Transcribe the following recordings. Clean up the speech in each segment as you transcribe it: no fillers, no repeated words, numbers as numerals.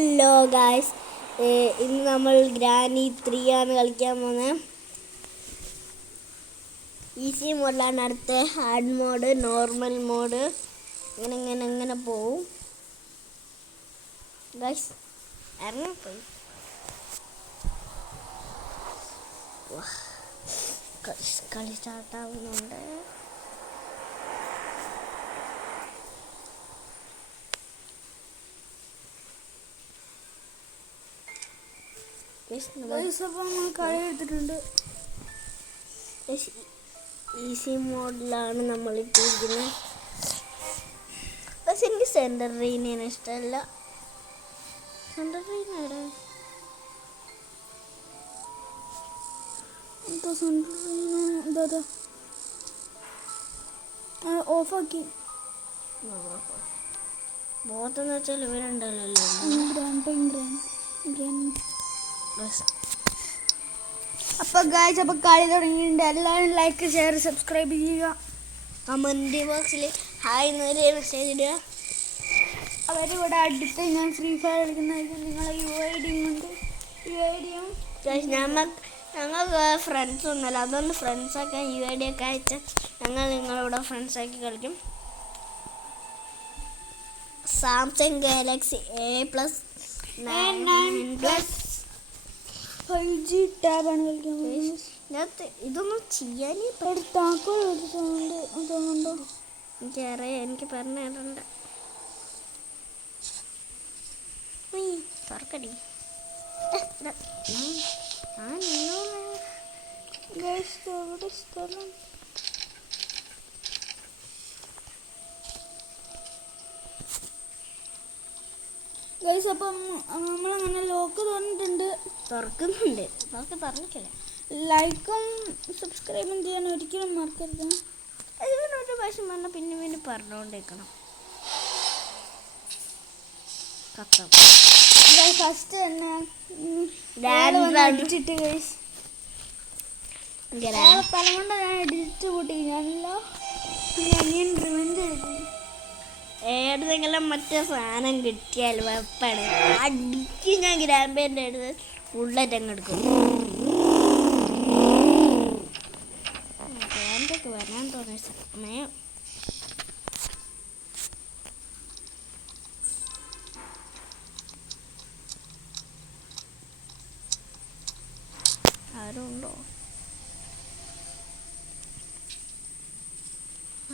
Hello guys, ഇന്ന് നമ്മൾ granny 3 ആണ് കളിക്കാൻ പോകുന്നത്. ഈസി മോഡിലാണ്. അടുത്ത ഹാർഡ് മോഡ്, നോർമൽ മോഡ്, ഇങ്ങനെ പോവും ഗായ്സ്. ഇറങ്ങിപ്പോയി കളി സ്റ്റാർട്ടാവുന്നുണ്ട്. കളി എടുത്തിട്ടുണ്ട്. ഈസി മോഡിലാണ് നമ്മളിപ്പോൾ ഇരിക്കുന്നത്. പക്ഷെ എനിക്ക് സെൻറ്റർ റീനെയാണ് ഇഷ്ടമല്ല. സെൻറ്റർ റീനാടെ ഓഫാക്കി ബോത്തെന്ന് വെച്ചാൽ ഇവരുണ്ടല്ലോ. അപ്പൊ ഗായ്സ്, അപ്പൊ കളി തുടങ്ങിയിട്ടുണ്ട്. എല്ലാവരും ലൈക്ക്, ഷെയർ, സബ്സ്ക്രൈബ് ചെയ്യുക. കമന്റ് ബോക്സിൽ ഹായ് എന്നൊരു മെസ്സേജ് ഇടുക. അവരിവിടെ അടുത്ത് ഞാൻ ഫ്രീ ഫയർ കളിക്കുന്നതായിരിക്കും. നിങ്ങളെ ഞങ്ങൾക്ക് ഫ്രണ്ട്സ് ഒന്നുമല്ല, അതുകൊണ്ട് ഫ്രണ്ട്സൊക്കെ UID ഒക്കെ അയച്ച് ഞങ്ങൾ നിങ്ങളിവിടെ ഫ്രണ്ട്സാക്കി കളിക്കും. സാംസങ് ഗാലക്സി A+9 5G ടാബാണ് കളിക്കുന്നത്. ഇതൊന്നും ചെയ്യാനേ തോന്നുന്നുണ്ടോ? എനിക്കറിയാം, എനിക്ക് പറഞ്ഞു തരണ്ട. തുറക്കടി. സ്ഥലം ഗൈസ്, അപ്പം നമ്മളങ്ങനെ ലോക്ക് തുറന്നിട്ടുണ്ട്. തുറന്നിട്ടില്ല. ലൈക്കും സബ്സ്ക്രൈബും ചെയ്യാൻ ഒരിക്കലും മറക്കരുത്. ഇതിനൊരു പ്രാവശ്യം പറഞ്ഞാൽ പിന്നെ പറഞ്ഞുകൊണ്ടിരിക്കണം. ഫസ്റ്റ് തന്നെ അടിച്ചിട്ട് ഗൈസ്, തലം കൊണ്ട് ഞാൻ അടിച്ചു കൂട്ടി. ഞാനല്ലോ അനിയൻ റിവെഞ്ച് എടുക്കും. ഏതെങ്കിലും മറ്റേ സാധനം കിട്ടിയാൽ വെപ്പാണ് അടിക്ക്. ഞാൻ ഗ്രാമ്പേൻ്റെ അടുത്ത് ഫുള്ളായിട്ട് അങ്ങ് എടുക്കും. ഗ്രാമ്പൊക്കെ വരാൻ തോന്നിയ സമയം. ആരുണ്ടോ?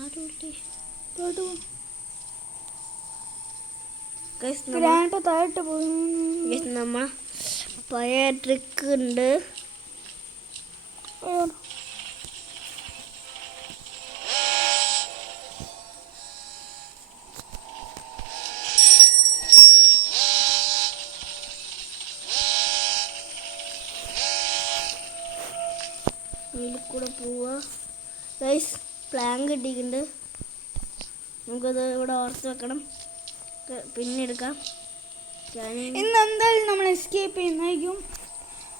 ആരുമില്ലേ? താഴോട്ട് പോയി. നമ്മ പഴയ ട്രിക്ക് ഉണ്ട്. ഇതിൽ കൂടെ പോവാ ഗൈസ്. പ്ലാൻ കിട്ടിയിട്ടുണ്ട്. നമുക്കത് ഇവിടെ ഓർത്ത് വെക്കണം, പിന്നെ എടുക്കാം. ഇന്ന് എന്തായാലും നമ്മൾ എസ്കേപ്പ് ചെയ്യുന്നതായിരിക്കും.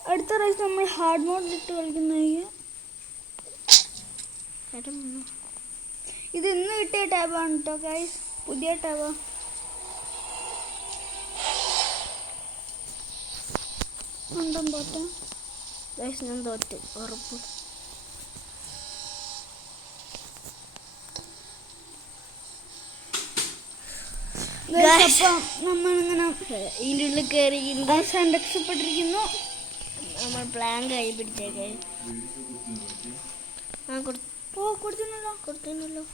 അടുത്ത പ്രാവശ്യം നമ്മൾ ഹാർഡ് മോഡിലിട്ട് കളിക്കുന്നതായിരിക്കും. ഇത് ഇന്ന് കിട്ടിയ ടാബാണ് കേട്ടോ ഗൈസ്, പുതിയ ടാബാ. ഉണ്ടും പോട്ടെ ഗൈസ്, ഞാൻ തോറ്റ് ഉറപ്പ്. നമ്മളിങ്ങനെ ഇതിൻ്റെ ഉള്ളിൽ കയറി രക്ഷപ്പെട്ടിരിക്കുന്നു. നമ്മൾ പ്ലാൻ കൈ പിടിച്ചേക്കെ. കൊടുത്തിരുന്നല്ലോ.